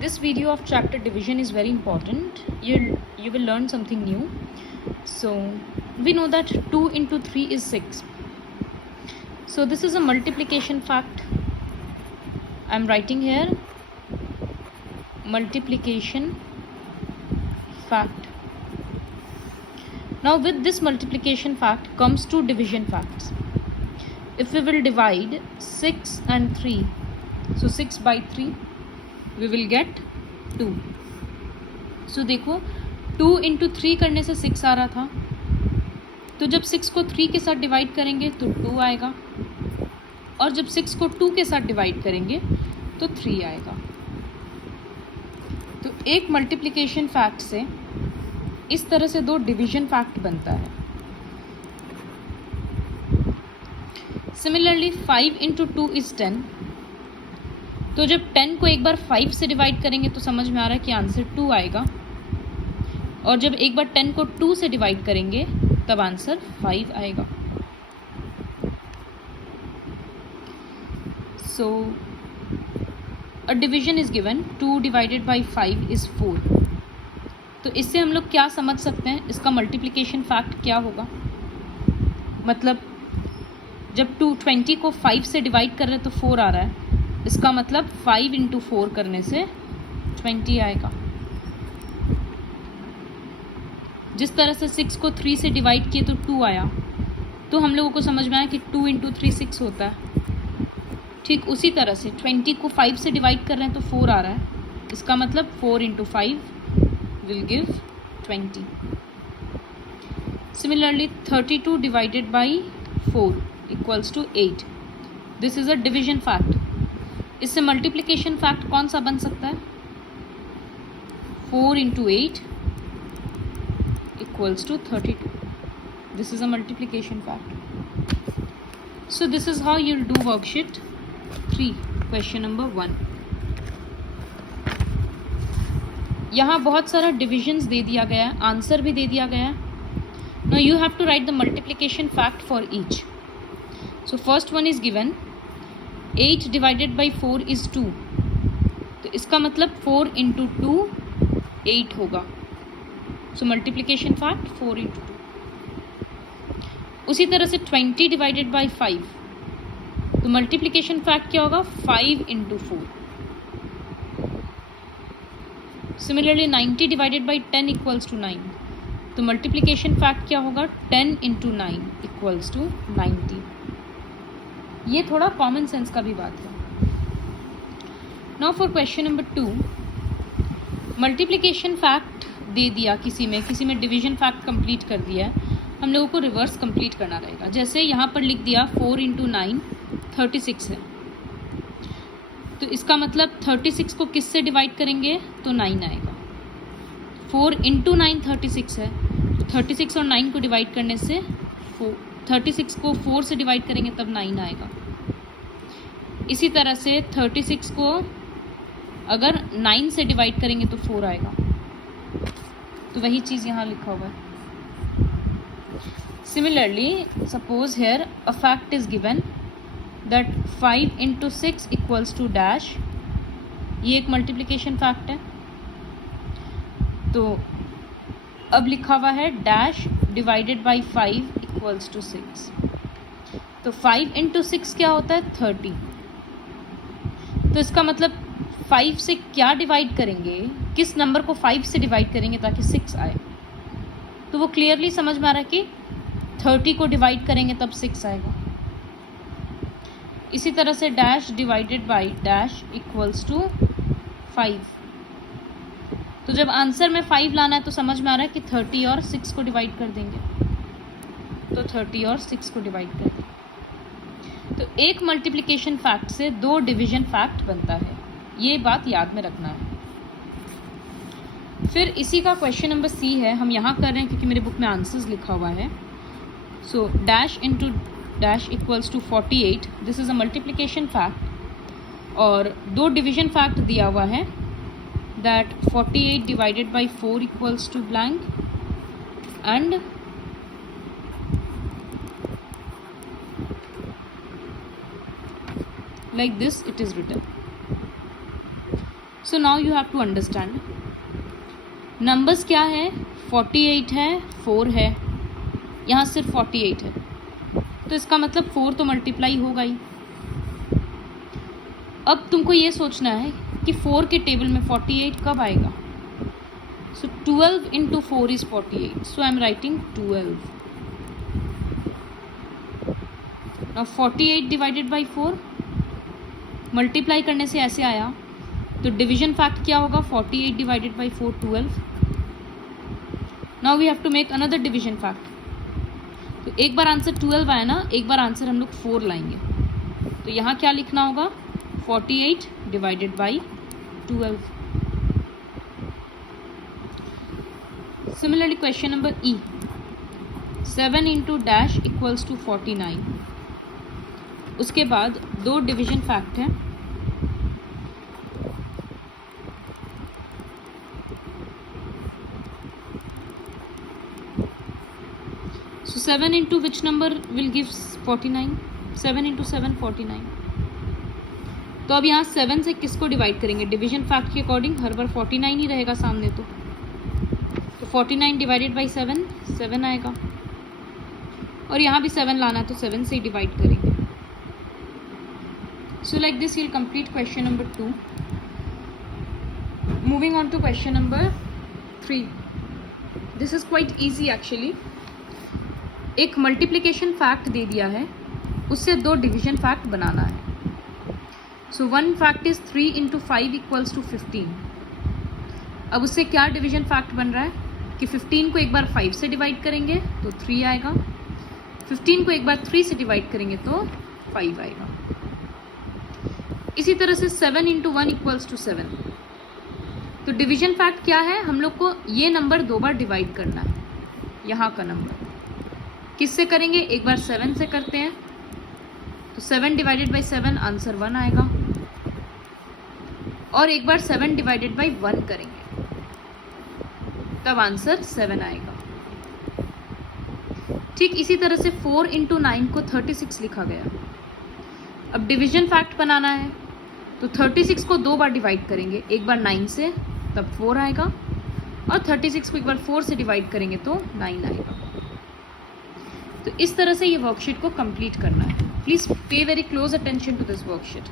This video of chapter division is very important. You will learn something new. So we know that 2 into 3 is 6. So this is a multiplication fact. I am writing here multiplication fact. Now with this multiplication fact comes two division facts. If we will divide 6 and 3, so 6 by 3, we will get 2. So देखो 2 into 3 करने से 6 आ रहा था, तो जब 6 को 3 के साथ डिवाइड करेंगे तो 2 आएगा, और जब 6 को 2 के साथ डिवाइड करेंगे तो 3 आएगा. तो एक मल्टीप्लिकेशन फैक्ट से इस तरह से दो डिवीजन फैक्ट बनता है. Similarly 5 into 2 is 10. तो जब 10 को एक बार 5 से डिवाइड करेंगे तो समझ में आ रहा है कि आंसर 2 आएगा, और जब एक बार 10 को 2 से डिवाइड करेंगे तब आंसर 5 आएगा. So a division is given 2 divided by 5 is 4. तो इससे हम लोग क्या समझ सकते हैं, इसका मल्टीप्लिकेशन फैक्ट क्या होगा. मतलब जब 20 को 5 से डिवाइड कर रहे हैं तो 4 आ रहा है, इसका मतलब 5 into 4 करने से 20 आएगा. जिस तरह से 6 को 3 से डिवाइड किए तो 2 आया, तो हम लोगों को समझ में आया कि 2 into 3 6 होता है. ठीक उसी तरह से 20 को 5 से डिवाइड कर रहे हैं तो 4 आ रहा है, इसका मतलब 4 into 5 will give 20. Similarly 32 divided by 4 equals to 8. This is a division fact. इससे मल्टीप्लिकेशन फैक्ट कौन सा बन सकता है. 4 into 8 equals to 32. This is a multiplication fact. So this is how you'll do worksheet 3, question number 1. यहाँ बहुत सारा divisions दे दिया गया है, आंसर भी दे दिया गया है. Now you have to write the multiplication fact for each. So first one is given 8 divided by 4 is 2. तो इसका मतलब 4 into 2 8 होगा. So multiplication fact 4 into 2. उसी तरह से 20 divided by 5, तो multiplication fact क्या होगा, 5 into 4. Similarly 90 divided by 10 equals to 9. तो multiplication fact क्या होगा, 10 into 9 equals to 90. ये थोड़ा कॉमन सेंस का भी बात है. Now for question number 2, multiplication fact दे दिया, किसी में डिवीजन फैक्ट कंप्लीट कर दिया है, हम लोगों को रिवर्स कंप्लीट करना रहेगा. जैसे यहाँ पर लिख दिया 4 into 9 36 है, तो इसका मतलब 36 को किस से डिवाइड करेंगे तो 9 आएगा. 4 into 9 36 है, तो 36 और 9 को डिवाइड करने से 36 को 4 से डिवाइड करेंगे तब 9 आएगा. इसी तरह से 36 को अगर 9 से डिवाइड करेंगे तो 4 आएगा. तो वही चीज़ यहाँ लिखा हुआ है. Similarly suppose here a fact is given that 5 into 6 equals to dash. ये एक मल्टीप्लिकेशन फैक्ट है. तो अब लिखा हुआ है dash divided by 5 equals to 6. तो 5 into 6 क्या होता है, 30. तो इसका मतलब 5 से क्या डिवाइड करेंगे, किस नंबर को 5 से डिवाइड करेंगे ताकि 6 आए. तो वो क्लियरली समझ में आ रहा है कि 30 को डिवाइड करेंगे तब 6 आएगा. इसी तरह से dash divided by dash equals to 5. तो जब आंसर में 5 लाना है तो समझ में आ रहा है कि 30 और 6 को डिवाइड कर देंगे, तो 30 और 6 को डिवाइड कर देंगे. तो एक मल्टीप्लिकेशन फैक्ट से दो डिवीजन फैक्ट बनता है, ये बात याद में रखना है. फिर इसी का क्वेश्चन नंबर सी है, हम यहाँ कर रहे हैं क्योंकि मेरे बुक में आंसर्स लिखा हुआ है. So dash into dash equals to 48. This is a multiplication fact, और दो डिवीजन फैक्ट दिया हुआ है that 48 divided by 4 equals to blank, and like this it is written. So now you have to understand numbers क्या है, 48 है, 4 है, यहाँ सिर्फ 48 है, तो इसका मतलब 4 तो मल्टीप्लाई होगा ही। अब तुमको ये सोचना है कि 4 के टेबल में 48 कब आएगा। सो 12 into 4 is 48, so I am writing 12। Now 48 divided by 4, multiply करने से ऐसे आया, तो डिवीजन फैक्ट क्या होगा, 48 divided by 4 12। Now we have to make another division fact. तो एक बार आंसर 12 आया ना, एक बार आंसर हम लोग 4 लाएंगे, तो यहाँ क्या लिखना होगा, 48 divided by 12। Similarly question number E, 7 into dash equals to 49। उसके बाद दो डिवीजन फैक्ट है, so 7 into which number will give 49, 7 into 7 49। तो अब यहाँ 7 से किसको डिवाइड करेंगे, डिवीजन फैक्ट के अकॉर्डिंग हर बार 49 ही रहेगा सामने, तो 49 डिवाइडेड बाई 7 7 आएगा, और यहाँ भी 7 लाना है तो 7 से ही डिवाइड करेंगे। So like this you'll complete question number 2. Moving on to question number 3. This is quite easy actually. एक मल्टीप्लिकेशन फैक्ट दे दिया है, उससे दो डिवीजन फैक्ट बनाना है। So one fact is 3 into 5 equals to 15। अब उससे क्या डिवीजन फैक्ट बन रहा है कि 15 को एक बार 5 से डिवाइड करेंगे तो 3 आएगा, 15 को एक बार 3 से डिवाइड करेंगे तो 5 आएगा। इसी तरह से 7 इंटू 1 इक्वल्स टू 7। तो डिवीजन फैक्ट क्या है, हम लोग को ये नंबर दो बार डिवाइड करना है, यहाँ का नंबर किससे करेंगे, एक बार 7 से करते हैं, तो 7 डिवाइडेड बाई 7 आंसर 1 आएगा, और एक बार 7 डिवाइडेड बाई 1 करेंगे तब आंसर 7 आएगा। ठीक इसी तरह से 4 इंटू 9 को 36 लिखा गया। अब डिवीजन फैक्ट बनाना है, तो 36 को दो बार डिवाइड करेंगे, एक बार 9 से तब 4 आएगा, और 36 को एक बार 4 से डिवाइड करेंगे तो 9 आएगा। तो इस तरह से ये वर्कशीट को कंप्लीट करना है। Please pay very close attention to this worksheet.